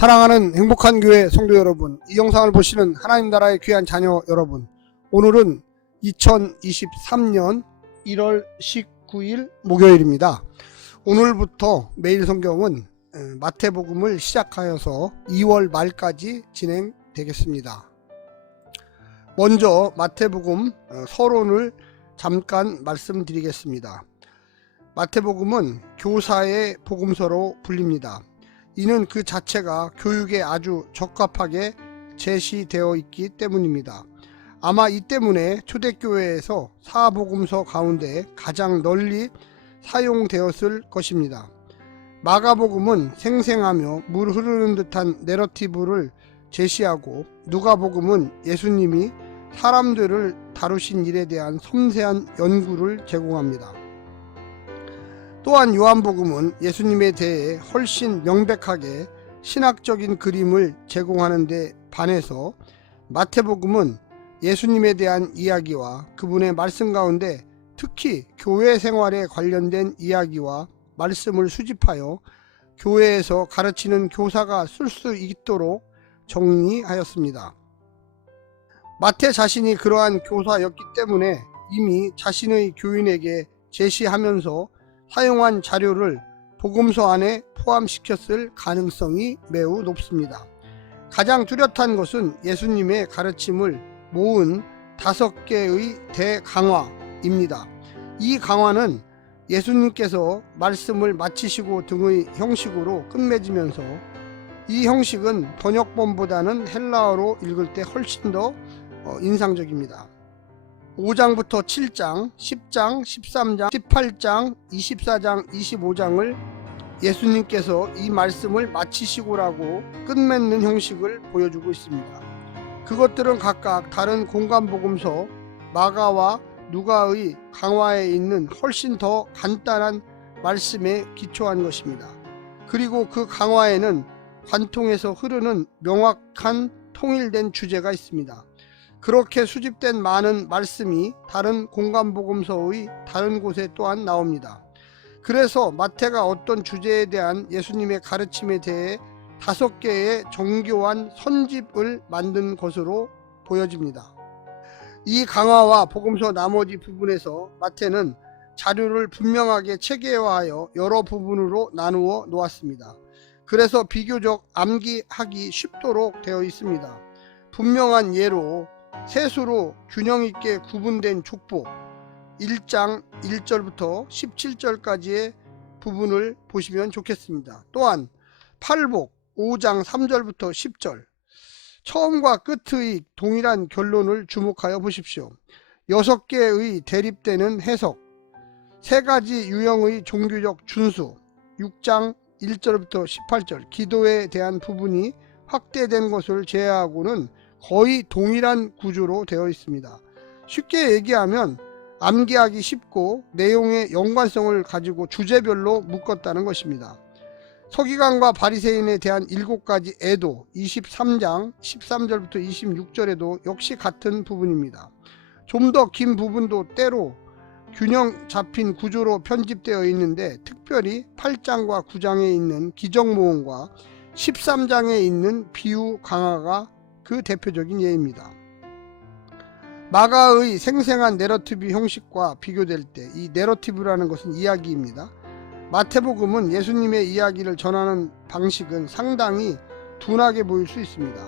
사랑하는 행복한 교회 성도 여러분, 이 영상을 보시는 하나님 나라의 귀한 자녀 여러분, 오늘은 2023년 1월 19일 목요일입니다. 오늘부터 매일 성경은 마태복음을 시작하여서 2월 말까지 진행되겠습니다. 먼저 마태복음 서론을 잠깐 말씀드리겠습니다. 마태복음은 교사의 복음서로 불립니다. 이는 그 자체가 교육에 아주 적합하게 제시되어 있기 때문입니다. 아마 이 때문에 초대교회에서 사복음서 가운데 가장 널리 사용되었을 것입니다. 마가복음은 생생하며 물 흐르는 듯한 내러티브를 제시하고, 누가복음은 예수님이 사람들을 다루신 일에 대한 섬세한 연구를 제공합니다. 또한 요한복음은 예수님에 대해 훨씬 명백하게 신학적인 그림을 제공하는 데 반해서, 마태복음은 예수님에 대한 이야기와 그분의 말씀 가운데 특히 교회 생활에 관련된 이야기와 말씀을 수집하여 교회에서 가르치는 교사가 쓸 수 있도록 정리하였습니다. 마태 자신이 그러한 교사였기 때문에 이미 자신의 교인에게 제시하면서 사용한 자료를 복음서 안에 포함시켰을 가능성이 매우 높습니다. 가장 뚜렷한 것은 예수님의 가르침을 모은 5개의 대강화입니다. 이 강화는 예수님께서 말씀을 마치시고 등의 형식으로 끝맺으면서, 이 형식은 번역본보다는 헬라어로 읽을 때 훨씬 더 인상적입니다. 5장부터 7장, 10장, 13장, 18장, 24장, 25장을 예수님께서 이 말씀을 마치시고라고 끝맺는 형식을 보여주고 있습니다. 그것들은 각각 다른 공간복음서 마가와 누가의 강화에 있는 훨씬 더 간단한 말씀에 기초한 것입니다. 그리고 그 강화에는 관통해서 흐르는 명확한 통일된 주제가 있습니다. 그렇게 수집된 많은 말씀이 다른 공간복음서의 다른 곳에 또한 나옵니다. 그래서 마태가 어떤 주제에 대한 예수님의 가르침에 대해 5개의 정교한 선집을 만든 것으로 보여집니다. 이 강화와 복음서 나머지 부분에서 마태는 자료를 분명하게 체계화하여 여러 부분으로 나누어 놓았습니다. 그래서 비교적 암기하기 쉽도록 되어 있습니다. 분명한 예로 셋으로 균형 있게 구분된 족보 1장 1절부터 17절까지의 부분을 보시면 좋겠습니다. 또한 팔복 5장 3절부터 10절, 처음과 끝의 동일한 결론을 주목하여 보십시오. 6개의 대립되는 해석, 3가지 유형의 종교적 준수, 6장 1절부터 18절, 기도에 대한 부분이 확대된 것을 제외하고는 거의 동일한 구조로 되어 있습니다. 쉽게 얘기하면 암기하기 쉽고 내용의 연관성을 가지고 주제별로 묶었다는 것입니다. 서기관과 바리새인에 대한 7가지 애도 23장 13절부터 26절에도 역시 같은 부분입니다. 좀 더 긴 부분도 때로 균형 잡힌 구조로 편집되어 있는데, 특별히 8장과 9장에 있는 기적모험과 13장에 있는 비유 강화가 그 대표적인 예입니다. 마가의 생생한 내러티브 형식과 비교될 때, 이 내러티브라는 것은 이야기입니다. 마태복음은 예수님의 이야기를 전하는 방식은 상당히 둔하게 보일 수 있습니다.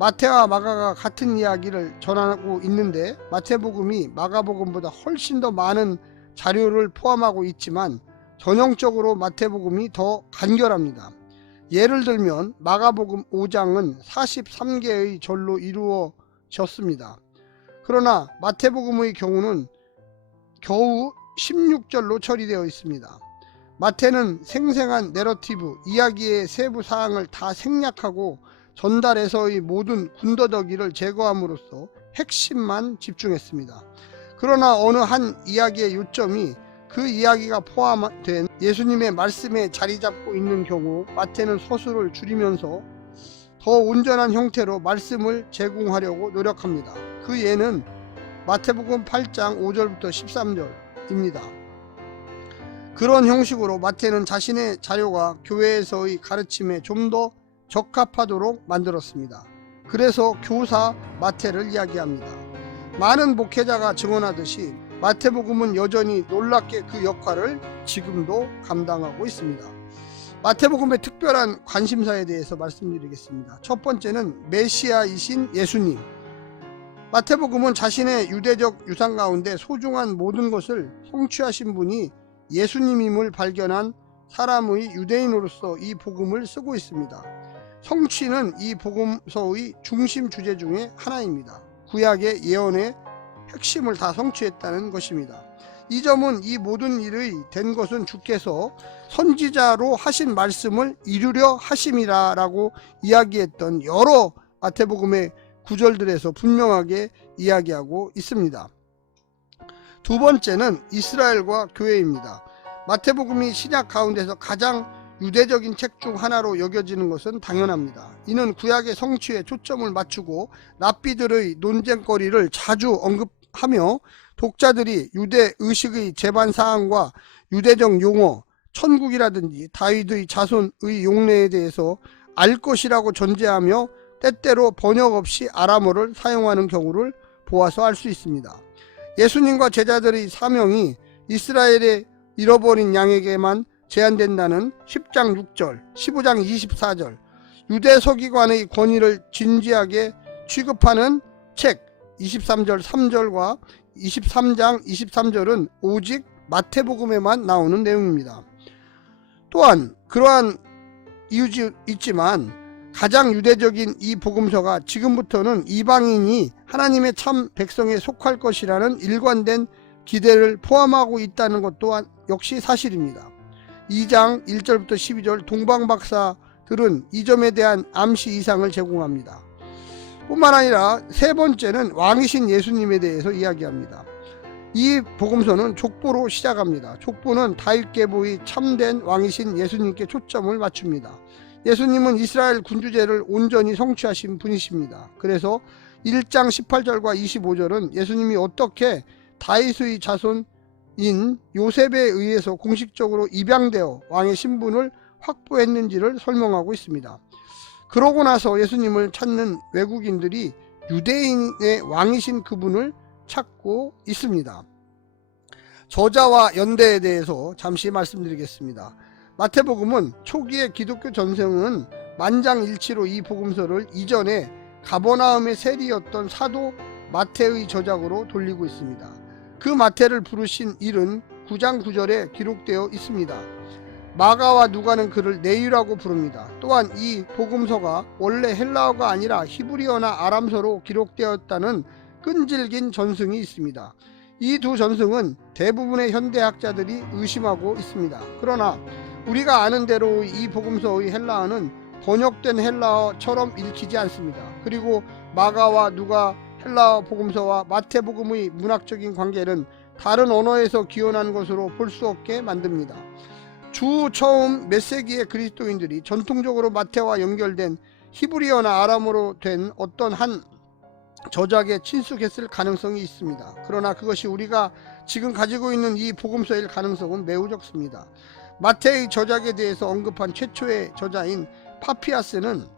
마태와 마가가 같은 이야기를 전하고 있는데, 마태복음이 마가복음보다 훨씬 더 많은 자료를 포함하고 있지만 전형적으로 마태복음이 더 간결합니다. 예를 들면 마가복음 5장은 43개의 절로 이루어졌습니다. 그러나 마태복음의 경우는 겨우 16절로 처리되어 있습니다. 마태는 생생한 내러티브, 이야기의 세부 사항을 다 생략하고 전달해서의 모든 군더더기를 제거함으로써 핵심만 집중했습니다. 그러나 어느 한 이야기의 요점이 그 이야기가 포함된 예수님의 말씀에 자리 잡고 있는 경우, 마태는 서술을 줄이면서 더 온전한 형태로 말씀을 제공하려고 노력합니다. 그 예는 마태복음 8장 5절부터 13절입니다. 그런 형식으로 마태는 자신의 자료가 교회에서의 가르침에 좀 더 적합하도록 만들었습니다. 그래서 교사 마태를 이야기합니다. 많은 목회자가 증언하듯이 마태복음은 여전히 놀랍게 그 역할을 지금도 감당하고 있습니다. 마태복음의 특별한 관심사에 대해서 말씀드리겠습니다. 첫 번째는 메시아이신 예수님. 마태복음은 자신의 유대적 유산 가운데 소중한 모든 것을 성취하신 분이 예수님임을 발견한 사람의 유대인으로서 이 복음을 쓰고 있습니다. 성취는 이 복음서의 중심 주제 중에 하나입니다. 구약의 예언의 핵심을 다 성취했다는 것입니다. 이 점은 이 모든 일의 된 것은 주께서 선지자로 하신 말씀을 이루려 하심이라 라고 이야기했던 여러 마태복음의 구절들에서 분명하게 이야기하고 있습니다. 두 번째는 이스라엘과 교회입니다. 마태복음이 신약 가운데서 가장 유대적인 책 중 하나로 여겨지는 것은 당연합니다. 이는 구약의 성취에 초점을 맞추고 랍비들의 논쟁거리를 자주 언급하며 독자들이 유대 의식의 제반 사항과 유대적 용어, 천국이라든지 다윗의 자손의 용례에 대해서 알 것이라고 전제하며 때때로 번역 없이 아람어를 사용하는 경우를 보아서 알 수 있습니다. 예수님과 제자들의 사명이 이스라엘의 잃어버린 양에게만 제한된다는 10장 6절, 15장 24절, 유대 서기관의 권위를 진지하게 취급하는 책 23절 3절과 23장 23절은 오직 마태복음에만 나오는 내용입니다. 또한 그러한 이유도 있지만 가장 유대적인 이 복음서가 지금부터는 이방인이 하나님의 참 백성에 속할 것이라는 일관된 기대를 포함하고 있다는 것 또한 역시 사실입니다. 2장 1절부터 12절 동방박사들은 이 점에 대한 암시 이상을 제공합니다. 뿐만 아니라 세 번째는 왕이신 예수님에 대해서 이야기합니다. 이 복음서는 족보로 시작합니다. 족보는 다윗 계보의 참된 왕이신 예수님께 초점을 맞춥니다. 예수님은 이스라엘 군주제를 온전히 성취하신 분이십니다. 그래서 1장 18절과 25절은 예수님이 어떻게 다윗의 자손인 요셉에 의해서 공식적으로 입양되어 왕의 신분을 확보했는지를 설명하고 있습니다. 그러고 나서 예수님을 찾는 외국인들이 유대인의 왕이신 그분을 찾고 있습니다. 저자와 연대에 대해서 잠시 말씀드리겠습니다. 마태복음은 초기의 기독교 전승은 만장일치로 이 복음서를 이전에 가버나움의 세리였던 사도 마태의 저작으로 돌리고 있습니다. 그 마태를 부르신 일은 9장 9절에 기록되어 있습니다. 마가와 누가는 그를 네유라고 부릅니다. 또한 이 복음서가 원래 헬라어가 아니라 히브리어나 아람서로 기록되었다는 끈질긴 전승이 있습니다. 이 두 전승은 대부분의 현대학자들이 의심하고 있습니다. 그러나 우리가 아는 대로 이 복음서의 헬라어는 번역된 헬라어처럼 읽히지 않습니다. 그리고 마가와 누가 헬라어 복음서와 마태복음의 문학적인 관계는 다른 언어에서 기원한 것으로 볼 수 없게 만듭니다. 주 처음 몇 세기의 그리스도인들이 전통적으로 마태와 연결된 히브리어나 아람어로 된 어떤 한 저작에 친숙했을 가능성이 있습니다. 그러나 그것이 우리가 지금 가지고 있는 이 복음서일 가능성은 매우 적습니다. 마태의 저작에 대해서 언급한 최초의 저자인 파피아스는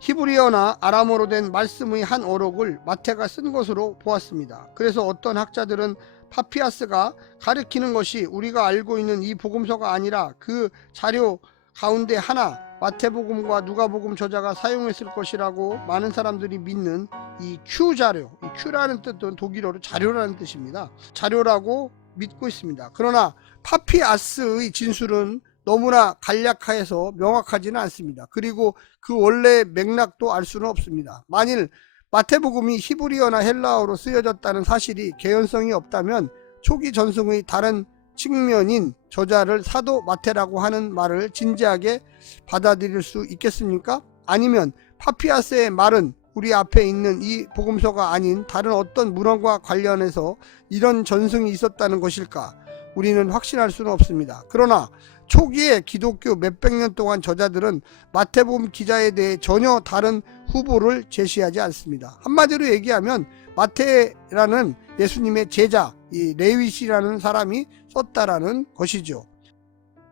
히브리어나 아람어로 된 말씀의 한 어록을 마태가 쓴 것으로 보았습니다. 그래서 어떤 학자들은 파피아스가 가리키는 것이 우리가 알고 있는 이 복음서가 아니라 그 자료 가운데 하나, 마태복음과 누가복음 저자가 사용했을 것이라고 많은 사람들이 믿는 이 Q 자료, 이 Q라는 뜻은 독일어로 자료라는 뜻입니다. 자료라고 믿고 있습니다. 그러나 파피아스의 진술은 너무나 간략해서 명확하지는 않습니다. 그리고 그 원래의 맥락도 알 수는 없습니다. 만일 마태복음이 히브리어나 헬라어로 쓰여졌다는 사실이 개연성이 없다면 초기 전승의 다른 측면인 저자를 사도 마태라고 하는 말을 진지하게 받아들일 수 있겠습니까? 아니면 파피아스의 말은 우리 앞에 있는 이 복음서가 아닌 다른 어떤 문헌과 관련해서 이런 전승이 있었다는 것일까? 우리는 확신할 수는 없습니다. 그러나 초기에 기독교 몇백 년 동안 저자들은 마태복음 기자에 대해 전혀 다른 후보를 제시하지 않습니다. 한마디로 얘기하면 마태라는 예수님의 제자, 이 레위시라는 사람이 썼다라는 것이죠.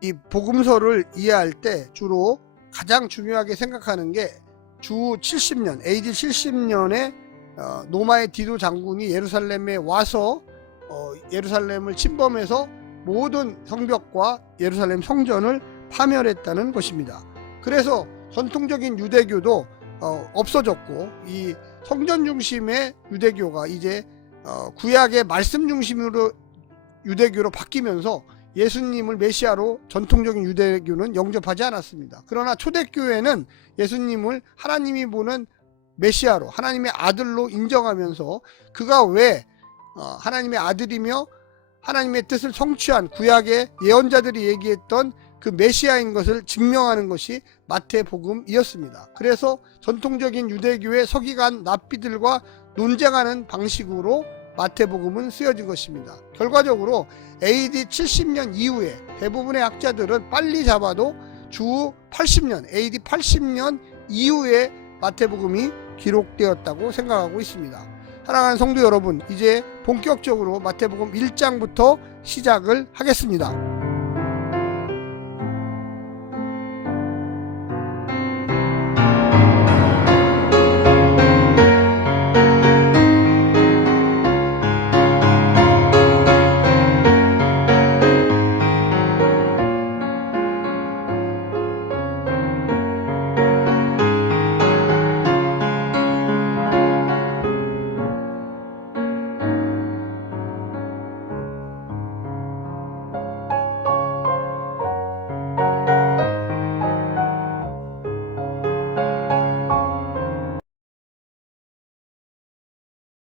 이 복음서를 이해할 때 주로 가장 중요하게 생각하는 게 주 70년 AD 70년에 노마의 디도 장군이 예루살렘에 와서 예루살렘을 침범해서 모든 성벽과 예루살렘 성전을 파멸했다는 것입니다. 그래서 전통적인 유대교도 없어졌고 이 성전 중심의 유대교가 이제 구약의 말씀 중심으로 유대교로 바뀌면서 예수님을 메시아로 전통적인 유대교는 영접하지 않았습니다. 그러나 초대교회는 예수님을 하나님이 보는 메시아로, 하나님의 아들로 인정하면서 그가 왜 하나님의 아들이며 하나님의 뜻을 성취한 구약의 예언자들이 얘기했던 그 메시아인 것을 증명하는 것이 마태복음이었습니다. 그래서 전통적인 유대교의 서기관 랍비들과 논쟁하는 방식으로 마태복음은 쓰여진 것입니다. 결과적으로 AD 70년 이후에 대부분의 학자들은 빨리 잡아도 주 80년, AD 80년 이후에 마태복음이 기록되었다고 생각하고 있습니다. 사랑하는 성도 여러분, 이제 본격적으로 마태복음 1장부터 시작을 하겠습니다.